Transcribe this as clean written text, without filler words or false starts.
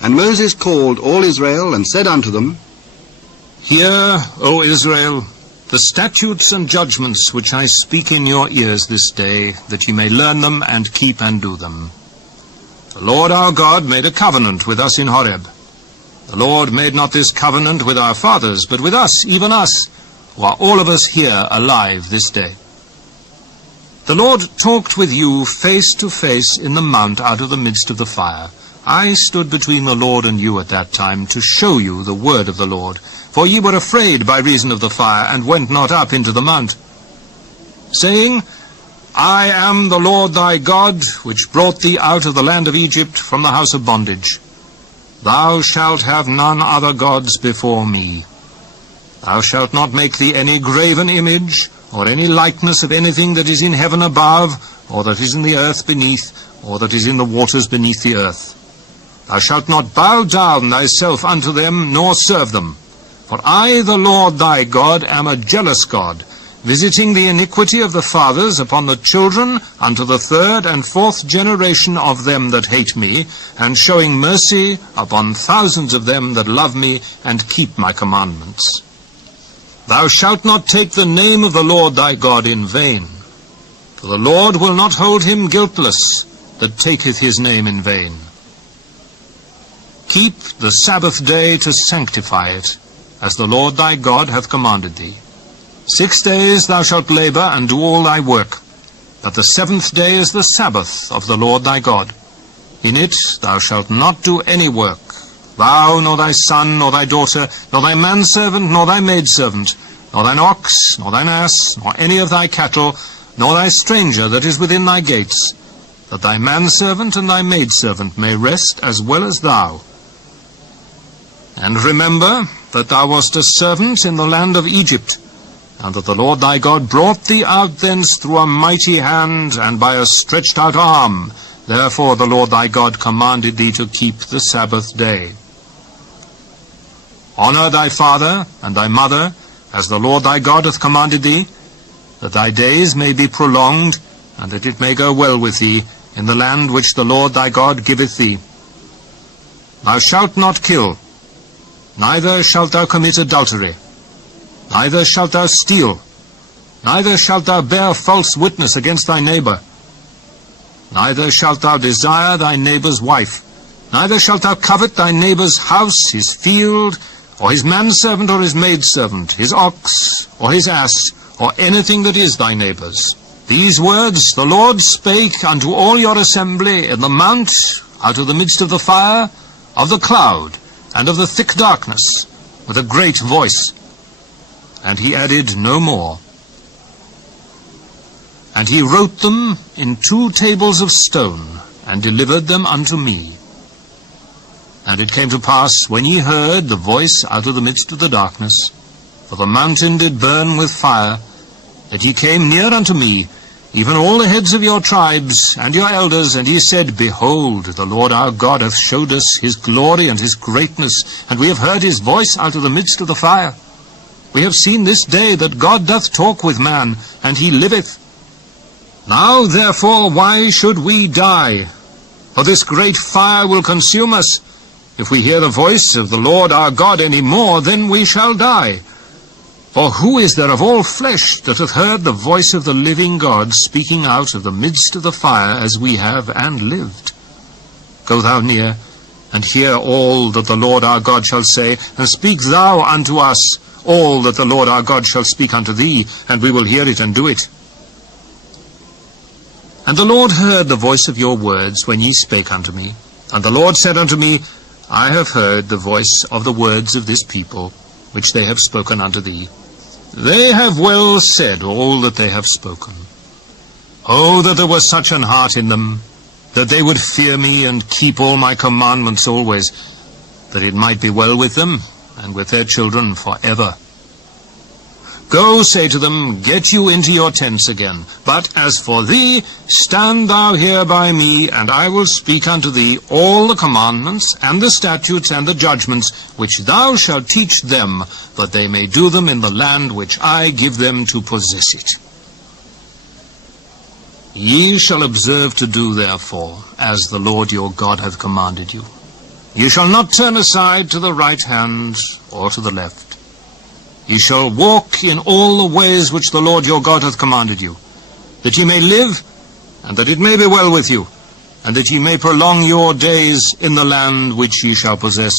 And Moses called all Israel, and said unto them, Hear, O Israel, the statutes and judgments which I speak in your ears this day, that ye may learn them and keep and do them. The Lord our God made a covenant with us in Horeb. The Lord made not this covenant with our fathers, but with us, even us, who are all of us here alive this day. The Lord talked with you face to face in the mount out of the midst of the fire. I stood between the Lord and you at that time to show you the word of the Lord. For ye were afraid by reason of the fire, and went not up into the mount, saying, I am the Lord thy God, which brought thee out of the land of Egypt from the house of bondage. Thou shalt have none other gods before me. Thou shalt not make thee any graven image, or any likeness of anything that is in heaven above, or that is in the earth beneath, or that is in the waters beneath the earth. Thou shalt not bow down thyself unto them, nor serve them. For I, the Lord thy God, am a jealous God, visiting the iniquity of the fathers upon the children unto the third and fourth generation of them that hate me, and showing mercy upon thousands of them that love me and keep my commandments. Thou shalt not take the name of the Lord thy God in vain, for the Lord will not hold him guiltless that taketh his name in vain. Keep the Sabbath day to sanctify it, as the Lord thy God hath commanded thee. 6 days thou shalt labor and do all thy work, but the 7th day is the Sabbath of the Lord thy God. In it thou shalt not do any work, thou, nor thy son, nor thy daughter, nor thy manservant, nor thy maidservant, nor thine ox, nor thine ass, nor any of thy cattle, nor thy stranger that is within thy gates, that thy manservant and thy maidservant may rest as well as thou. And remember that thou wast a servant in the land of Egypt, and that the Lord thy God brought thee out thence through a mighty hand and by a stretched out arm. Therefore the Lord thy God commanded thee to keep the Sabbath day. Honor thy father and thy mother, as the Lord thy God hath commanded thee, that thy days may be prolonged, and that it may go well with thee in the land which the Lord thy God giveth thee. Thou shalt not kill, neither shalt thou commit adultery, neither shalt thou steal, neither shalt thou bear false witness against thy neighbor, neither shalt thou desire thy neighbor's wife, neither shalt thou covet thy neighbor's house, his field, or his manservant or his maidservant, his ox or his ass, or anything that is thy neighbor's. These words the Lord spake unto all your assembly in the mount, out of the midst of the fire, of the cloud, and of the thick darkness, with a great voice. And he added no more. And he wrote them in 2 tables of stone, and delivered them unto me. And it came to pass, when ye heard the voice out of the midst of the darkness, for the mountain did burn with fire, that ye came near unto me, even all the heads of your tribes, and your elders, and ye said, Behold, the Lord our God hath showed us his glory and his greatness, and we have heard his voice out of the midst of the fire. We have seen this day that God doth talk with man, and he liveth. Now therefore why should we die? For this great fire will consume us. If we hear the voice of the Lord our God any more, then we shall die. For who is there of all flesh that hath heard the voice of the living God speaking out of the midst of the fire as we have, and lived? Go thou near, and hear all that the Lord our God shall say, and speak thou unto us all that the Lord our God shall speak unto thee, and we will hear it and do it. And the Lord heard the voice of your words when ye spake unto me. And the Lord said unto me, I have heard the voice of the words of this people, which they have spoken unto thee. They have well said all that they have spoken. Oh, that there were such an heart in them, that they would fear me and keep all my commandments always, that it might be well with them and with their children forever. Go, say to them, get you into your tents again. But as for thee, stand thou here by me, and I will speak unto thee all the commandments, and the statutes, and the judgments, which thou shalt teach them, that they may do them in the land which I give them to possess it. Ye shall observe to do therefore, as the Lord your God hath commanded you. Ye shall not turn aside to the right hand or to the left. Ye shall walk in all the ways which the Lord your God hath commanded you, that ye may live, and that it may be well with you, and that ye may prolong your days in the land which ye shall possess.